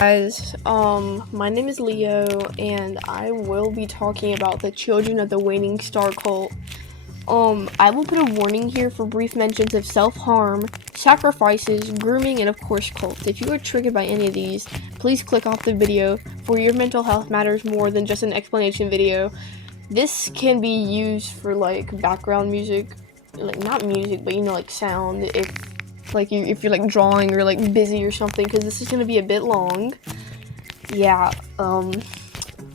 Guys, my name is Leo, and I will be talking about the children of the Waning Star cult. I will put a warning here for brief mentions of self-harm, sacrifices, grooming, and of course cults. If you are triggered by any of these, please click off the video, for your mental health matters more than just an explanation video. This can be used for, like, background music, like, not music, but, like, sound, if you're like drawing or like busy or something, because this is going to be a bit long. Yeah,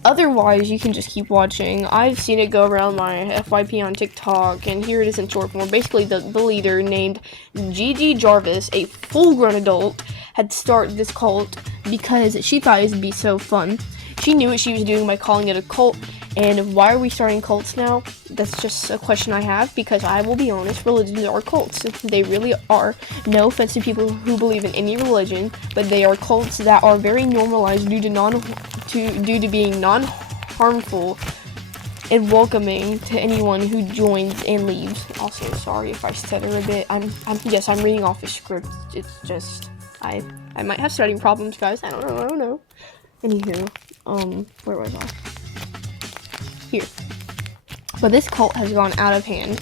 otherwise you can just keep watching. I've seen it go around my FYP on TikTok, and here it is in short form. Basically, the leader, named Gigi Jarvis, a full-grown adult, had started this cult because she thought it would be so fun. She knew what she was doing by calling it a cult. And why are we starting cults now? That's just a question I have, because I will be honest, religions are cults. They really are. No offense to people who believe in any religion, but they are cults that are very normalized due to being non-harmful and welcoming to anyone who joins and leaves. Also, sorry if I stutter a bit. I'm reading off a script. It's just I might have stuttering problems, guys. I don't know. Anywho, where was I? Here. But this cult has gone out of hand.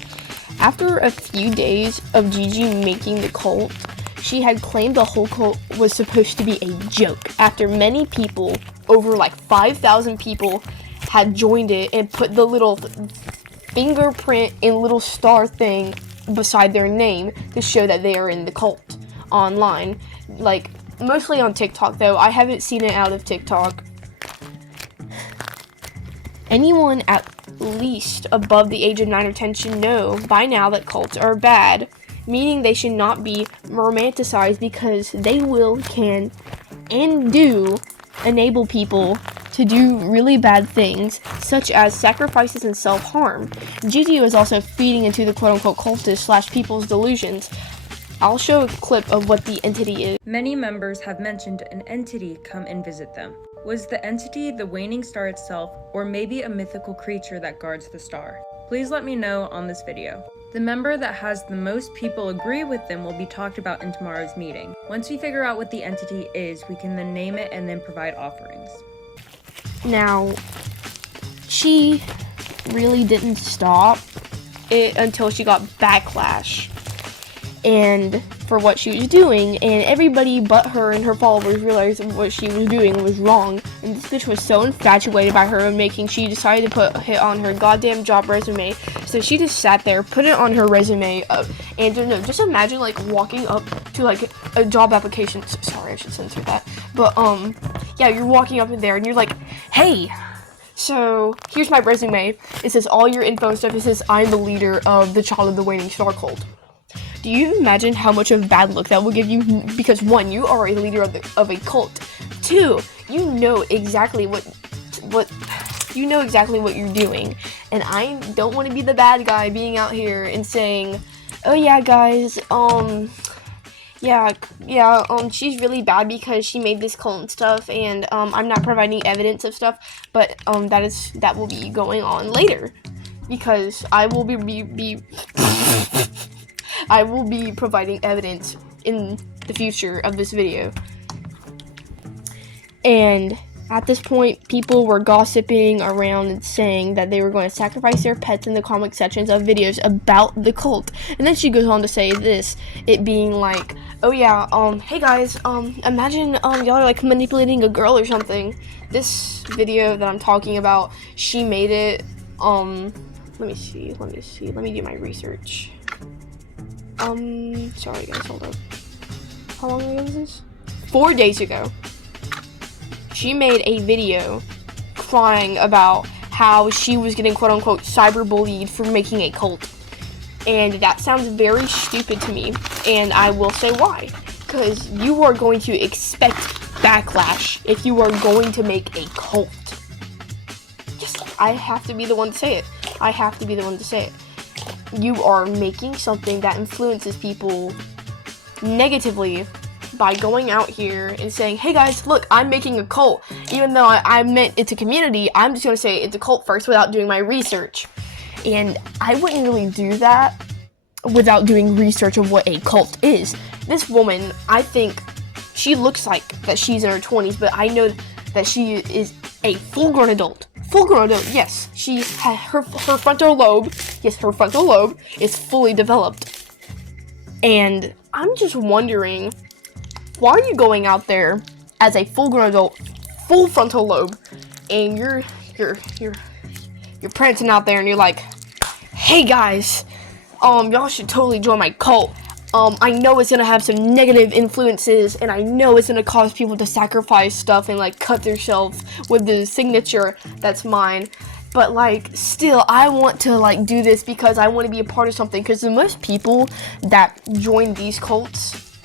After a few days of Gigi making the cult, she had claimed the whole cult was supposed to be a joke. After many people, over like 5,000 people, had joined it and put the little fingerprint and little star thing beside their name to show that they are in the cult online. Like, mostly on TikTok though. I haven't seen it out of TikTok. Anyone at least above the age of 9 or 10 should know by now that cults are bad, meaning they should not be romanticized, because they can, and do enable people to do really bad things, such as sacrifices and self-harm. Gigi was also feeding into the quote-unquote cultist / people's delusions. I'll show a clip of what the entity is. Many members have mentioned an entity come and visit them. Was the entity the waning star itself, or maybe a mythical creature that guards the star? Please let me know on this video. The member that has the most people agree with them will be talked about in tomorrow's meeting. Once we figure out what the entity is, we can then name it and then provide offerings. Now, she really didn't stop it until she got backlash and for what she was doing, and everybody but her and her followers realized what she was doing was wrong, and this bitch was so infatuated by her making, she decided to put it on her goddamn job resume. So she just sat there, put it on her resume, and just imagine like walking up to like a job application. Sorry, I should censor that. But yeah, you're walking up in there and you're like, hey, so here's my resume. It says all your info and stuff. It says I'm the leader of the Child of the Waning Star cult. Do you imagine how much of a bad look that will give you? Because 1, you are a leader of a cult. 2, you know exactly what you're doing. And I don't want to be the bad guy being out here and saying, oh yeah guys, she's really bad because she made this cult and stuff, and I'm not providing evidence of stuff, but that will be going on later, because I will be I will be providing evidence in the future of this video. And at this point, people were gossiping around and saying that they were going to sacrifice their pets in the comment sections of videos about the cult. And then she goes on to say this, it being like, oh yeah, hey guys, imagine y'all are like manipulating a girl or something. This video that I'm talking about, she made it, let me do my research. Sorry guys, hold up. How long ago was this? 4 days ago. She made a video crying about how she was getting quote-unquote cyberbullied for making a cult. And that sounds very stupid to me, and I will say why. Because you are going to expect backlash if you are going to make a cult. I have to be the one to say it. You are making something that influences people negatively by going out here and saying, hey guys, look, I'm making a cult. Even though I meant it's a community, I'm just going to say it's a cult first without doing my research. And I wouldn't really do that without doing research of what a cult is. This woman, I think, She looks like that she's in her 20s, but I know that she is a full-grown adult. Full-grown adult, yes. She has her frontal lobe, yes, her frontal lobe is fully developed. And I'm just wondering, why are you going out there as a full-grown adult, full frontal lobe, and you're prancing out there and you're like, hey guys, y'all should totally join my cult. I know it's gonna have some negative influences, and I know it's gonna cause people to sacrifice stuff and like cut themselves with the signature that's mine. But like, still, I want to like do this because I want to be a part of something. Because the most people that join these cults,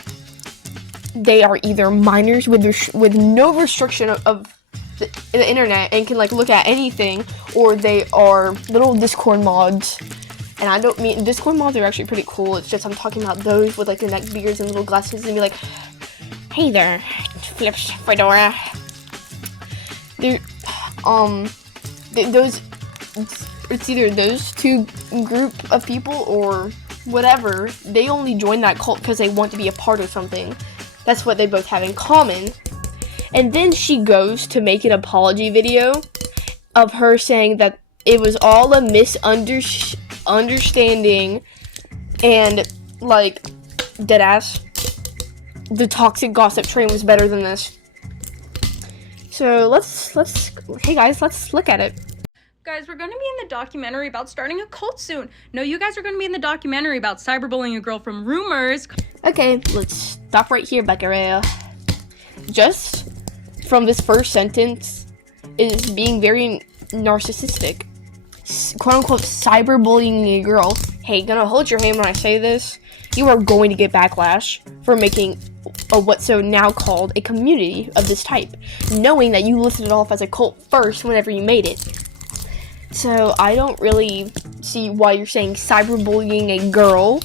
they are either minors with no restriction of the internet and can like look at anything, or they are little Discord mods. And I don't mean, Discord mods are actually pretty cool. It's just I'm talking about those with like the neck beards and little glasses and be like, hey there, Flips Fedora. They're, it's either those two group of people or whatever. They only join that cult because they want to be a part of something. That's what they both have in common. And then she goes to make an apology video of her saying that it was all a misunderstanding and like deadass. The toxic gossip train was better than this. So let's hey guys, let's look at it. Guys, we're going to be in the documentary about starting a cult soon. No, you guys are going to be in the documentary about cyberbullying a girl from rumors. Okay, let's stop right here, Becquerel. Just from this first sentence is being very narcissistic. Quote-unquote cyberbullying a girl. Hey, gonna hold your hand when I say this. You are going to get backlash for making what's so now called a community of this type, knowing that you listed it off as a cult first whenever you made it. So I don't really see why you're saying cyberbullying a girl,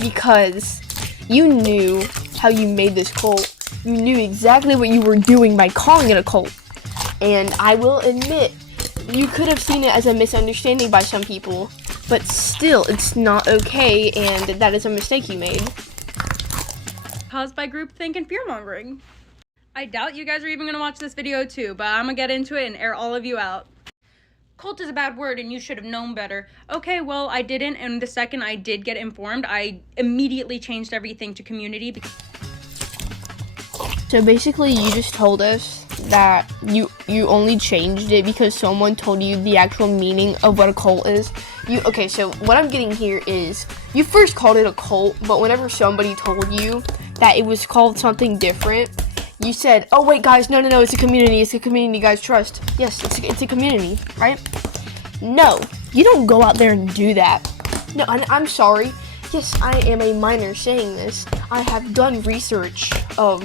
because you knew how you made this cult. You knew exactly what you were doing by calling it a cult. And I will admit, you could have seen it as a misunderstanding by some people, but still, it's not okay, and that is a mistake you made. Caused by groupthink and fear-mongering. I doubt you guys are even going to watch this video too, but I'm going to get into it and air all of you out. Cult is a bad word and you should have known better. Okay, well, I didn't, and the second I did get informed, I immediately changed everything to community. So basically, you just told us that you only changed it because someone told you the actual meaning of what a cult is. Okay, so what I'm getting here is, you first called it a cult, but whenever somebody told you that it was called something different, you said, oh wait guys, no, it's a community, guys, trust. Yes, it's a community, right? No, you don't go out there and do that. No, I'm sorry. Yes, I am a minor saying this. I have done research of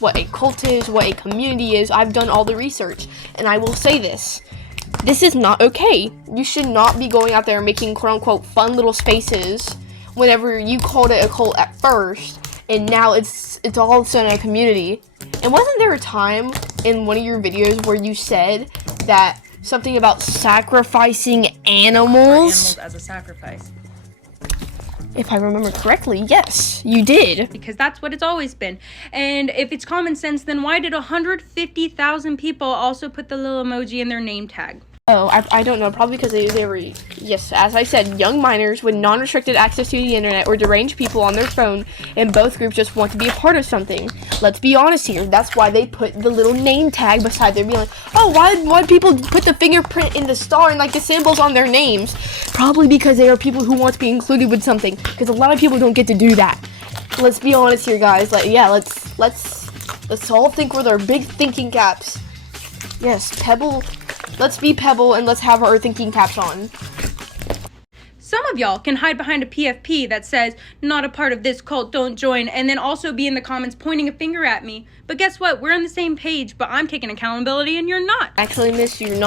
what a cult is, what a community is. I've done all the research, and I will say this. This is not okay. You should not be going out there making quote-unquote fun little spaces whenever you called it a cult at first, and now it's all of a sudden a community. And wasn't there a time in one of your videos where you said that something about sacrificing animals? Animals as a sacrifice. If I remember correctly, yes, you did. Because that's what it's always been. And if it's common sense, then why did 150,000 people also put the little emoji in their name tag? Oh, I don't know. Probably because they were, yes, as I said, young minors with non-restricted access to the internet or deranged people on their phone, and both groups just want to be a part of something. Let's be honest here. That's why they put the little name tag beside their being like, oh, why people put the fingerprint in the star and like the symbols on their names? Probably because they are people who want to be included with something. Because a lot of people don't get to do that. Let's be honest here, guys. Like, yeah, let's all think with our big thinking caps. Yes, Pebble. Let's be Pebble and let's have our thinking caps on. Some of y'all can hide behind a PFP that says, not a part of this cult, don't join, and then also be in the comments pointing a finger at me. But guess what? We're on the same page, but I'm taking accountability and you're not. Actually, miss, you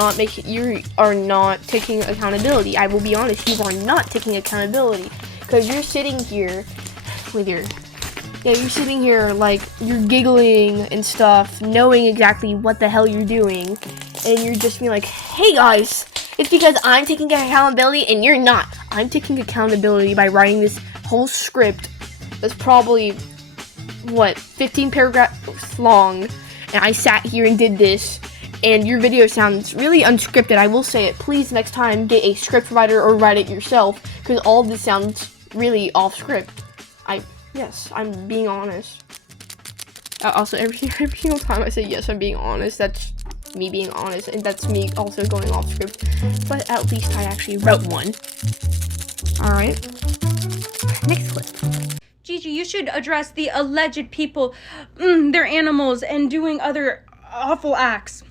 are not taking accountability. I will be honest, you are not taking accountability. Because you're sitting here with your... Yeah, you're sitting here like you're giggling and stuff, knowing exactly what the hell you're doing. And you're just being like, hey guys, it's because I'm taking accountability and you're not. I'm taking accountability by writing this whole script that's probably 15 paragraphs long, and I sat here and did this, and your video sounds really unscripted. I will say it. Please next time get a script writer or write it yourself, because all of this sounds really off script. Yes, I'm being honest. Also, every single time I say yes, I'm being honest, that's me being honest, and that's me also going off script. But at least I actually wrote one. Alright. Next clip. Gigi, you should address the alleged people, their animals, and doing other awful acts.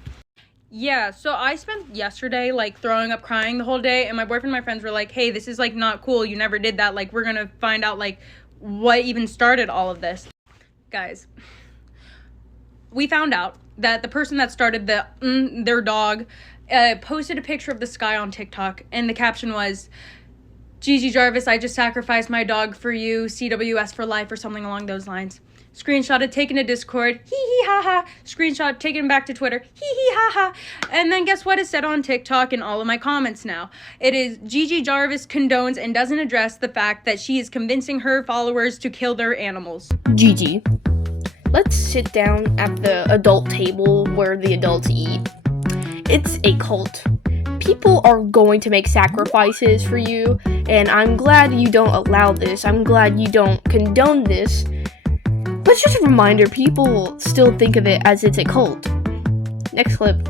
Yeah, so I spent yesterday, like, throwing up crying the whole day, and my boyfriend and my friends were like, hey, this is, like, not cool, you never did that, like, we're gonna find out, like, what even started all of this. Guys, we found out that the person that started their dog posted a picture of the sky on TikTok, and the caption was, Gigi Jarvis, I just sacrificed my dog for you, CWS for life, or something along those lines. Screenshot it, taken to Discord, hee hee ha ha. Screenshot, taken back to Twitter, hee hee ha ha. And then guess what is said on TikTok in all of my comments now? It is Gigi Jarvis condones and doesn't address the fact that she is convincing her followers to kill their animals. Gigi, let's sit down at the adult table where the adults eat. It's a cult. People are going to make sacrifices for you, and I'm glad you don't allow this. I'm glad you don't condone this. But just a reminder, people still think of it as it's a cult. Next clip.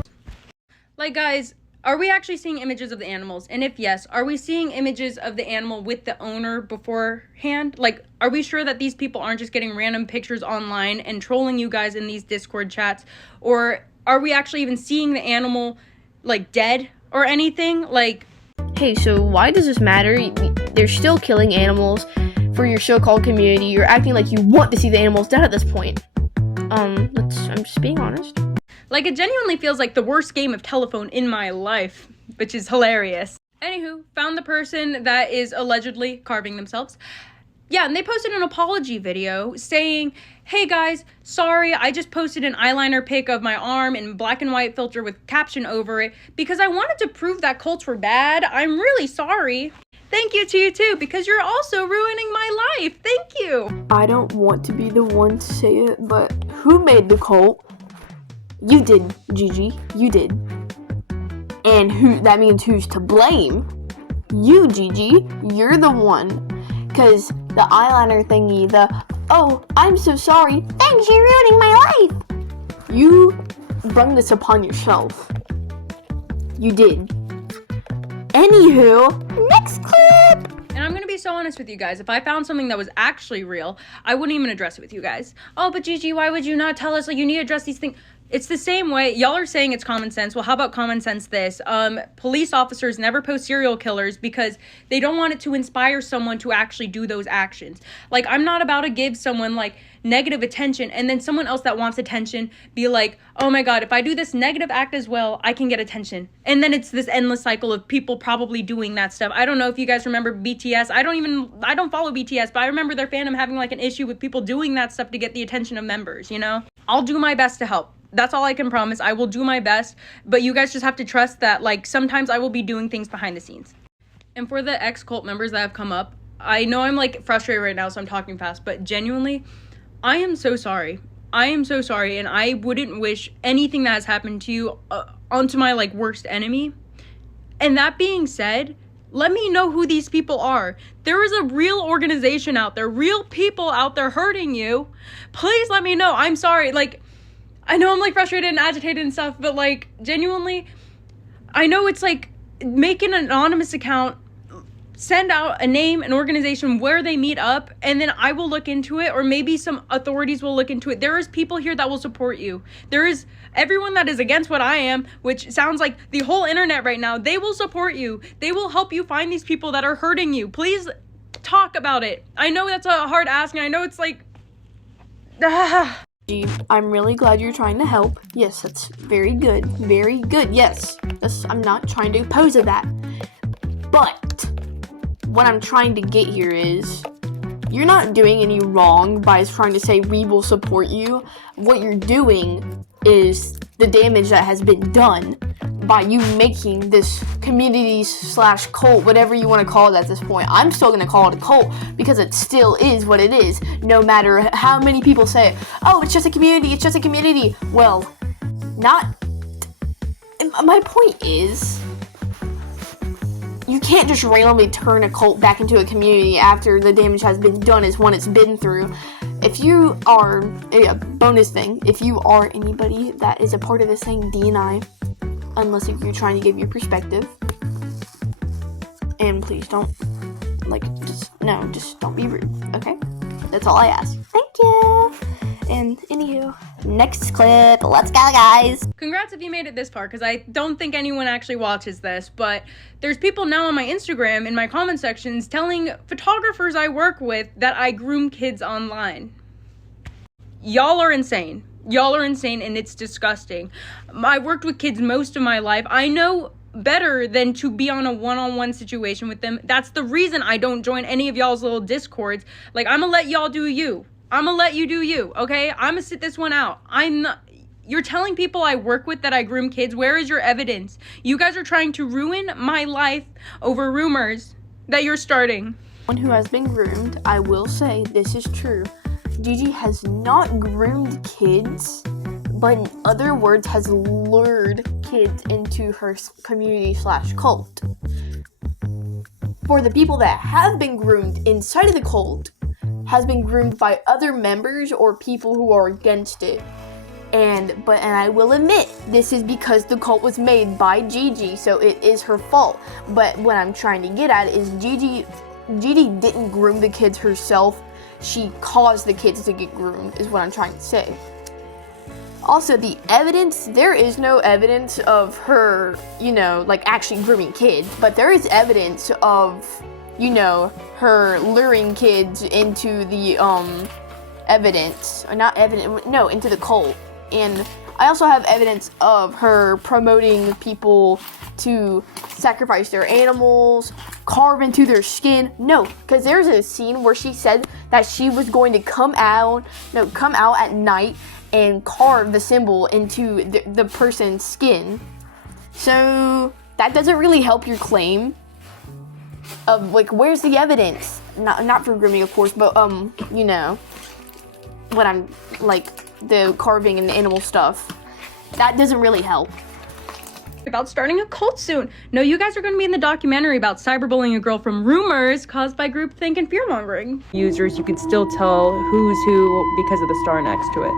Like, guys, are we actually seeing images of the animals? And if yes, are we seeing images of the animal with the owner beforehand? Like, are we sure that these people aren't just getting random pictures online and trolling you guys in these Discord chats? Or are we actually even seeing the animal, like, dead or anything? Like, hey, so why does this matter? They're still killing animals for your so-called community. You're acting like you want to see the animals dead at this point. I'm just being honest. Like, it genuinely feels like the worst game of telephone in my life, which is hilarious. Anywho, found the person that is allegedly carving themselves. Yeah, and they posted an apology video saying, hey guys, sorry, I just posted an eyeliner pic of my arm in black and white filter with caption over it because I wanted to prove that cults were bad. I'm really sorry. Thank you to you too, because you're also ruining my life. Thank you. I don't want to be the one to say it, but who made the cult? You did, Gigi. You did. And that means who's to blame? You, Gigi. You're the one. Because the eyeliner thingy, oh, I'm so sorry. Thanks, you're ruining my life. You brought this upon yourself. You did. Anywho, next clip. And I'm gonna be so honest with you guys. If I found something that was actually real, I wouldn't even address it with you guys. Oh, but Gigi, why would you not tell us? Like, you need to address these things. It's the same way. Y'all are saying it's common sense. Well, how about common sense this? Police officers never post serial killers because they don't want it to inspire someone to actually do those actions. Like, I'm not about to give someone, like, negative attention and then someone else that wants attention be like, oh my god, if I do this negative act as well, I can get attention. And then it's this endless cycle of people probably doing that stuff. I don't know if you guys remember BTS. I don't follow BTS, but I remember their fandom having, like, an issue with people doing that stuff to get the attention of members, you know? I'll do my best to help. That's all I can promise. I will do my best, but you guys just have to trust that, like, sometimes I will be doing things behind the scenes. And for the ex-cult members that have come up, I know I'm, like, frustrated right now, so I'm talking fast, but genuinely, I am so sorry. I am so sorry, and I wouldn't wish anything that has happened to you onto my, like, worst enemy. And that being said, let me know who these people are. There is a real organization out there, real people out there hurting you. Please let me know. I'm sorry, like, I know I'm, like, frustrated and agitated and stuff, but, like, genuinely, I know it's, like, make an anonymous account, send out a name, an organization, where they meet up, and then I will look into it, or maybe some authorities will look into it. There is people here that will support you. There is everyone that is against what I am, which sounds like the whole internet right now. They will support you. They will help you find these people that are hurting you. Please talk about it. I know that's a hard ask, and I know it's, like, I'm really glad you're trying to help. Yes, that's very good. Very good. Yes. I'm not trying to oppose of that. But what I'm trying to get here is you're not doing any wrong by trying to say we will support you. What you're doing is the damage that has been done by you making this community slash cult, whatever you want to call it at this point. I'm still going to call it a cult because it still is what it is, no matter how many people say, oh, it's just a community, it's just a community. Well, not. My point is, you can't just randomly turn a cult back into a community after the damage has been done as one it's been through. If you are, a bonus thing, if you are anybody that is a part of this thing, DNI, unless if you're trying to give your perspective, and please don't, just don't be rude, okay? That's all I ask. Thank you. And anywho, next clip, let's go, guys. Congrats if you made it this far, because I don't think anyone actually watches this, but there's people now on my Instagram in my comment sections telling photographers I work with that I groom kids online. Y'all are insane. Y'all are insane, and it's disgusting. I worked with kids most of my life. I know better than to be on a one-on-one situation with them. That's the reason I don't join any of y'all's little discords. Like, I'm gonna let y'all do you. I'm gonna let you do you, okay? I'm gonna sit this one out. You're telling people I work with that I groom kids. Where is your evidence? You guys are trying to ruin my life over rumors that you're starting. One who has been groomed, I will say this is true. Gigi has not groomed kids, but in other words, has lured kids into her community slash cult. For the people that have been groomed inside of the cult, has been groomed by other members or people who are against it. And I will admit, this is because the cult was made by Gigi, so it is her fault. But what I'm trying to get at is Gigi didn't groom the kids herself. She caused the kids to get groomed, is what I'm trying to say. Also, the evidence, there is no evidence of her, actually grooming kids, but there is evidence of, her luring kids into the, into the cult. And I also have evidence of her promoting people to sacrifice their animals, carve into their skin. No, because there's a scene where she said that she was going to come out at night and carve the symbol into the person's skin. So that doesn't really help your claim of, where's the evidence? Not for grooming, of course, but, what I'm, the carving and the animal stuff. That doesn't really help. About starting a cult soon. No, you guys are going to be in the documentary about cyberbullying a girl from rumors caused by groupthink and fear-mongering. Users, you can still tell who's who because of the star next to it.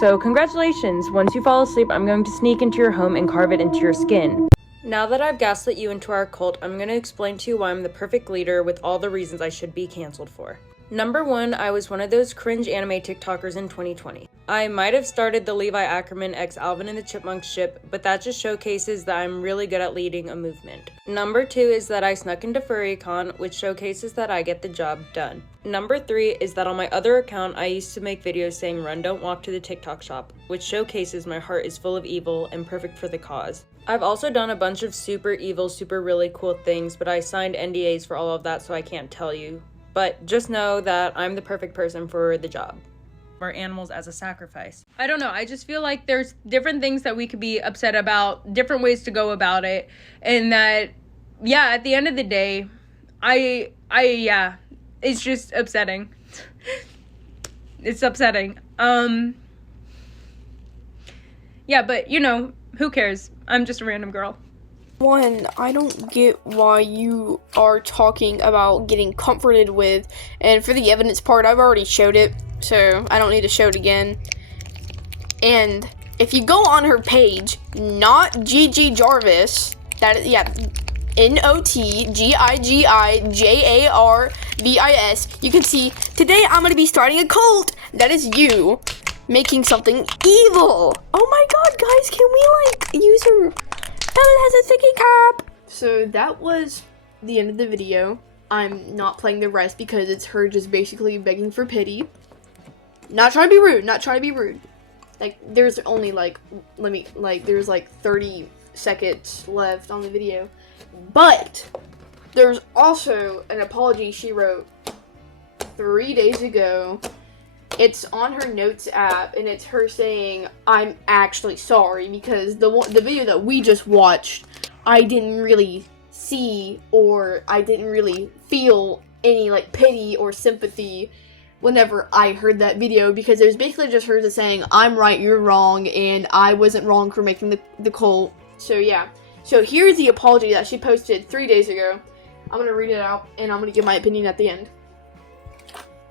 So, congratulations. Once you fall asleep, I'm going to sneak into your home and carve it into your skin. Now that I've gaslit you into our cult, I'm going to explain to you why I'm the perfect leader with all the reasons I should be canceled for. Number 1, I was one of those cringe anime TikTokers in 2020. I might have started the Levi Ackerman x Alvin and the Chipmunks ship, but that just showcases that I'm really good at leading a movement. Number 2 is that I snuck into FurryCon, which showcases that I get the job done. Number 3 is that on my other account, I used to make videos saying run, don't walk to the TikTok shop, which showcases my heart is full of evil and perfect for the cause. I've also done a bunch of super evil, super really cool things, but I signed NDAs for all of that, so I can't tell you. But just know that I'm the perfect person for the job. Or animals as a sacrifice. I don't know, I just feel like there's different things that we could be upset about, different ways to go about it, and that, yeah, at the end of the day, yeah, it's just upsetting. It's upsetting. Yeah, but, who cares? I'm just a random girl. One, I don't get why you are talking about getting comforted with, and for the evidence part, I've already showed it, so I don't need to show it again. And if you go on her page, not Gigi Jarvis, NOTGIGIJARVIS, you can see, today I'm going to be starting a cult. That is you making something evil. Oh my god, guys, can we, use her... Ellen has a sticky cap! So that was the end of the video. I'm not playing the rest because it's her just basically begging for pity. Not trying to be rude, there's only, there's 30 seconds left on the video. But, there's also an apology she wrote 3 days ago It's on her notes app, and it's her saying, "I'm actually sorry," because the video that we just watched, I didn't really see, or I didn't really feel any like pity or sympathy whenever I heard that video, because it was basically just her just saying, "I'm right, you're wrong, and I wasn't wrong for making the cult." So yeah. So here's the apology that she posted 3 days ago. I'm gonna read it out, and I'm gonna give my opinion at the end.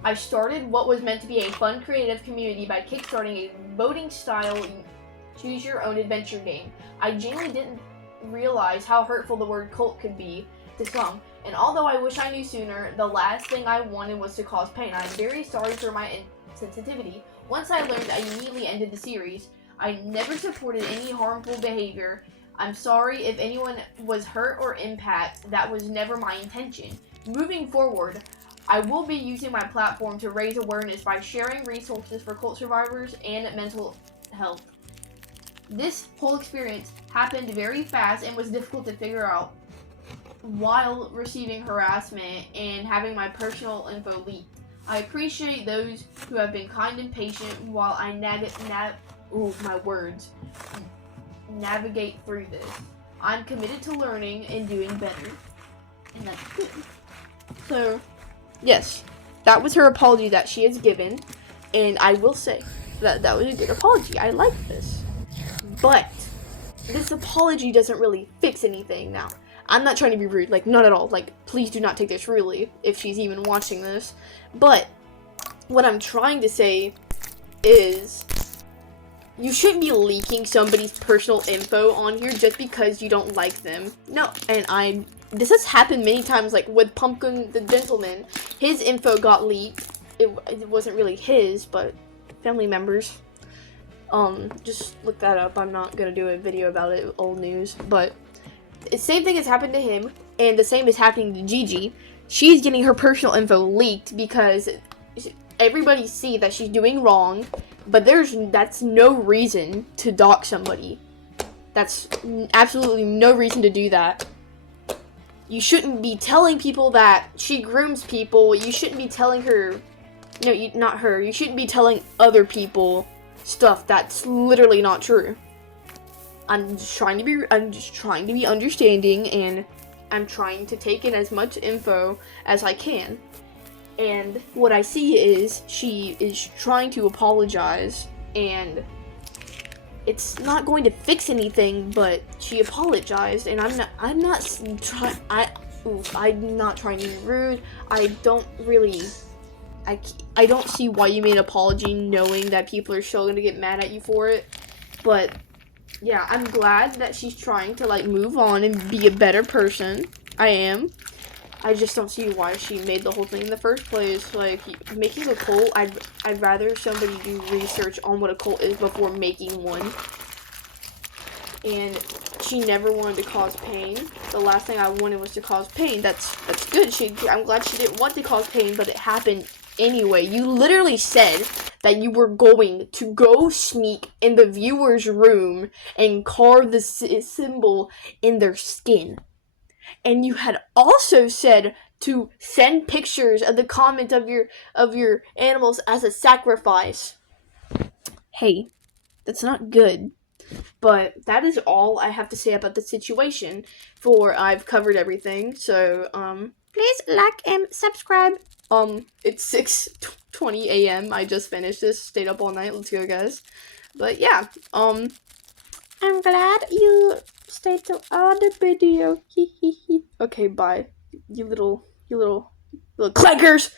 I started what was meant to be a fun, creative community by kickstarting a voting-style choose-your-own-adventure game. I genuinely didn't realize how hurtful the word cult could be to some, and although I wish I knew sooner, the last thing I wanted was to cause pain. I'm very sorry for my insensitivity. Once I learned, I immediately ended the series. I never supported any harmful behavior. I'm sorry if anyone was hurt or impacted. That was never my intention. Moving forward, I will be using my platform to raise awareness by sharing resources for cult survivors and mental health. This whole experience happened very fast and was difficult to figure out while receiving harassment and having my personal info leaked. I appreciate those who have been kind and patient while I navigate through this. I'm committed to learning and doing better. And that's good. So, yes, that was her apology that she has given, and I will say that that was a good apology. I like this. But this apology doesn't really fix anything now. I'm not trying to be rude, like, not at all. Like, please do not take this really, if she's even watching this. But what I'm trying to say is, you shouldn't be leaking somebody's personal info on here just because you don't like them. No, and this has happened many times, like with Pumpkin the Gentleman. His info got leaked. It wasn't really his, but family members. Just look that up. I'm not gonna do a video about it, old news. But the same thing has happened to him, and the same is happening to Gigi. She's getting her personal info leaked because everybody see that she's doing wrong, but that's no reason to dox somebody. That's absolutely no reason to do that. You shouldn't be telling people that she grooms people. You shouldn't be telling her, not her. You shouldn't be telling other people stuff that's literally not true. I'm just trying to be understanding, and I'm trying to take in as much info as I can. And what I see is she is trying to apologize, and it's not going to fix anything, but she apologized, and I'm not trying to be rude. I don't see why you made an apology knowing that people are still going to get mad at you for it. But yeah, I'm glad that she's trying to like move on and be a better person. I am. I just don't see why she made the whole thing in the first place. Like, making a cult, I'd rather somebody do research on what a cult is before making one. And she never wanted to cause pain. The last thing I wanted was to cause pain. That's good. I'm glad she didn't want to cause pain, but it happened anyway. You literally said that you were going to go sneak in the viewer's room and carve the symbol in their skin. And you had also said to send pictures of the comment of your animals as a sacrifice. Hey, that's not good. But that is all I have to say about the situation, for I've covered everything. So, please like and subscribe. It's 6:20 a.m. I just finished this. Stayed up all night. Let's go, guys. But yeah, I'm glad you stayed till on the video. Okay, bye. You little clankers.